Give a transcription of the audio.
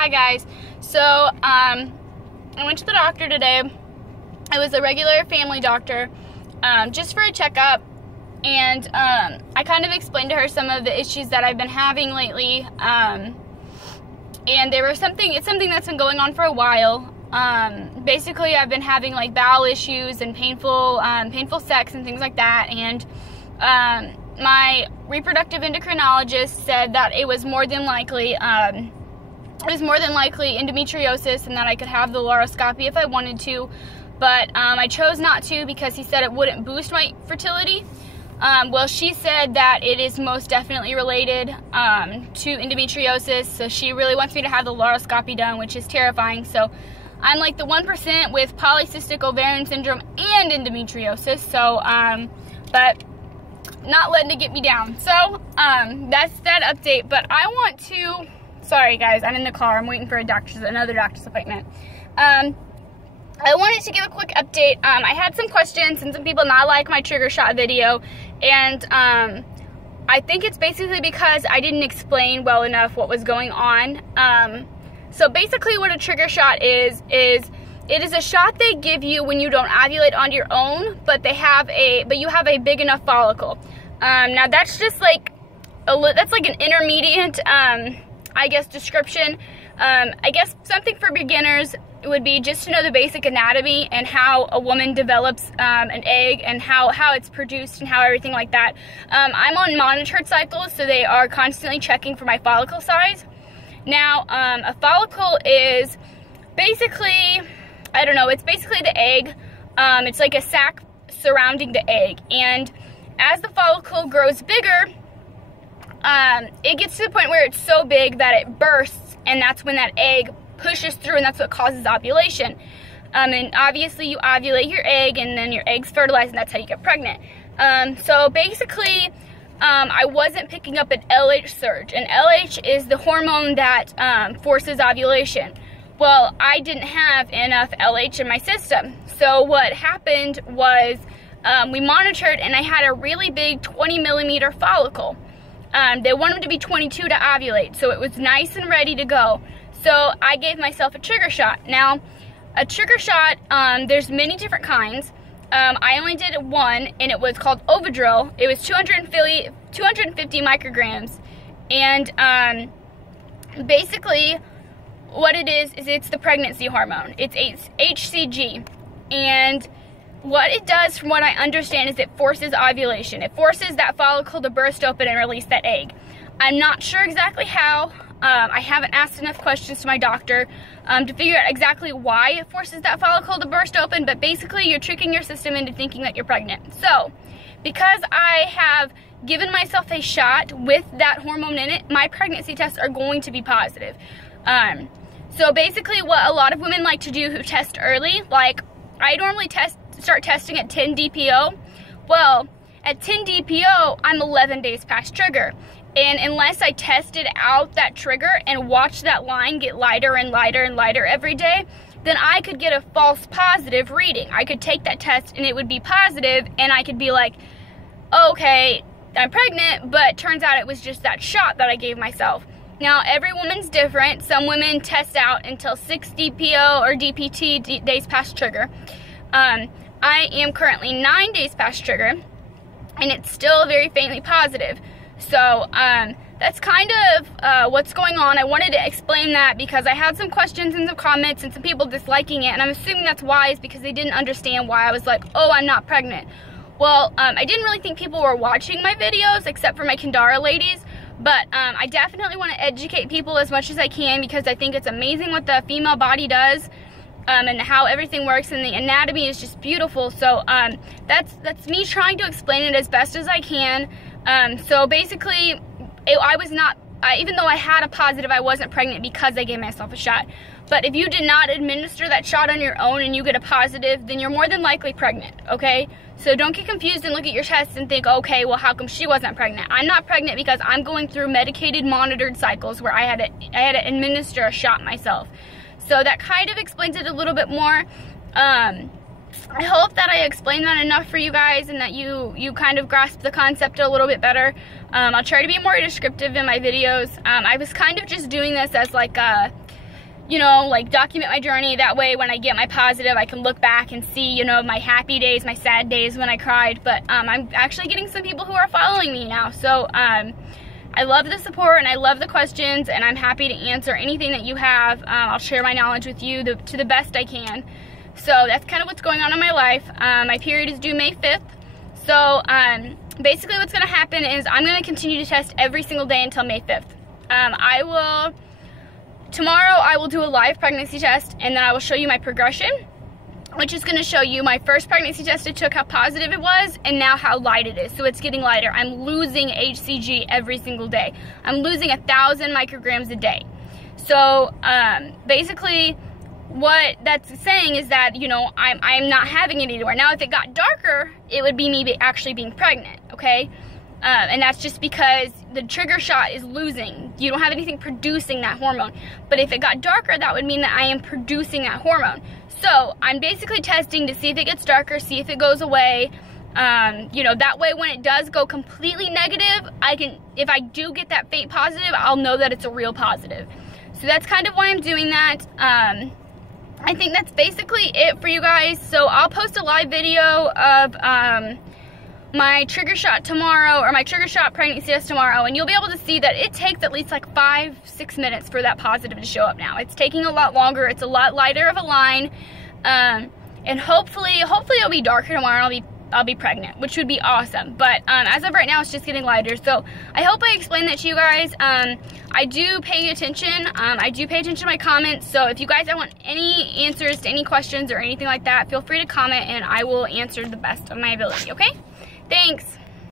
Hi guys. So I went to the doctor today. It was a regular family doctor, just for a checkup, and I kind of explained to her some of the issues that I've been having lately, and it's something that's been going on for a while. Basically I've been having like bowel issues and painful sex and things like that, and my reproductive endocrinologist said that it was more than likely endometriosis, and that I could have the laparoscopy if I wanted to, but I chose not to because he said it wouldn't boost my fertility. Well, she said that it is most definitely related to endometriosis, so she really wants me to have the laparoscopy done, which is terrifying. So I'm like the 1% with polycystic ovarian syndrome and endometriosis, so but not letting it get me down. So that's that update. But I want to, sorry guys, I'm in the car, I'm waiting for another doctor's appointment. I wanted to give a quick update. I had some questions and some people not like my trigger shot video, and I think it's basically because I didn't explain well enough what was going on. So basically what a trigger shot is it is a shot they give you when you don't ovulate on your own, but you have a big enough follicle. Now that's just like that's like an intermediate I guess description. I guess something for beginners would be just to know the basic anatomy and how a woman develops an egg and how it's produced and how everything like that. I'm on monitored cycles, so they are constantly checking for my follicle size. Now, a follicle is basically, I don't know, it's basically the egg. It's like a sac surrounding the egg, and as the follicle grows bigger, it gets to the point where it's so big that it bursts, and that's when that egg pushes through, and that's what causes ovulation. And obviously you ovulate your egg, and then your egg's fertilized, and that's how you get pregnant. So basically, I wasn't picking up an LH surge, and LH is the hormone that forces ovulation. Well, I didn't have enough LH in my system. So what happened was we monitored, and I had a really big 20 millimeter follicle. They want them to be 22 to ovulate, so it was nice and ready to go. So I gave myself a trigger shot. Now, a trigger shot, there's many different kinds. I only did one, and it was called Ovidril. It was 250 micrograms, and basically what it is it's the pregnancy hormone. It's HCG, and what it does, from what I understand, is it forces ovulation. It forces that follicle to burst open and release that egg. I'm not sure exactly how. I haven't asked enough questions to my doctor to figure out exactly why it forces that follicle to burst open, but basically you're tricking your system into thinking that you're pregnant. So, because I have given myself a shot with that hormone in it, my pregnancy tests are going to be positive. So basically what a lot of women like to do who test early, like I normally start testing at 10 DPO. Well, at 10 DPO, I'm 11 days past trigger. And unless I tested out that trigger and watch that line get lighter and lighter and lighter every day, then I could get a false positive reading. I could take that test and it would be positive, and I could be like, okay, I'm pregnant, but turns out it was just that shot that I gave myself. Now, every woman's different. Some women test out until 6 DPO or DPT, days past trigger. I am currently 9 days past trigger, and it's still very faintly positive. So that's kind of what's going on. I wanted to explain that because I had some questions and some comments and some people disliking it, and I'm assuming that's why, is because they didn't understand why I was like, oh, I'm not pregnant. Well, I didn't really think people were watching my videos except for my Kindara ladies, but I definitely want to educate people as much as I can, because I think it's amazing what the female body does. And how everything works, and the anatomy is just beautiful. So that's me trying to explain it as best as I can. So basically, I was not, even though I had a positive, I wasn't pregnant because I gave myself a shot. But if you did not administer that shot on your own and you get a positive, then you're more than likely pregnant, okay? So don't get confused and look at your tests and think, okay, well, how come she wasn't pregnant? I'm not pregnant because I'm going through medicated monitored cycles where I had to administer a shot myself. So that kind of explains it a little bit more. I hope that I explained that enough for you guys, and that you kind of grasp the concept a little bit better. I'll try to be more descriptive in my videos. I was kind of just doing this as like a you know, like document my journey. That way when I get my positive, I can look back and see, you know, my happy days, my sad days when I cried. But I'm actually getting some people who are following me now. So I love the support and I love the questions, and I'm happy to answer anything that you have. I'll share my knowledge with you to the best I can. So that's kind of what's going on in my life. My period is due May 5th. So basically what's going to happen is I'm going to continue to test every single day until May 5th. Tomorrow I will do a live pregnancy test, and then I will show you my progression, which is going to show you my first pregnancy test I took, how positive it was, and now how light it is. So it's getting lighter. I'm losing HCG every single day. I'm losing 1,000 micrograms a day. So basically what that's saying is that, you know, I'm not having it anymore. Now if it got darker, it would be me actually being pregnant, okay? And that's just because the trigger shot is losing. You don't have anything producing that hormone. But if it got darker, that would mean that I am producing that hormone. So I'm basically testing to see if it gets darker, see if it goes away. You know, that way when it does go completely negative, if I do get that faint positive, I'll know that it's a real positive. So that's kind of why I'm doing that. I think that's basically it for you guys. So I'll post a live video of my trigger shot tomorrow, or my trigger shot pregnancy test tomorrow, and you'll be able to see that it takes at least like 5-6 minutes for that positive to show up now. It's taking a lot longer. It's a lot lighter of a line, and hopefully it'll be darker tomorrow and I'll be pregnant, which would be awesome. But as of right now, it's just getting lighter. So I hope I explained that to you guys. I do pay attention. I do pay attention to my comments. So if you guys want any answers to any questions or anything like that, feel free to comment and I will answer the best of my ability, okay? Thanks.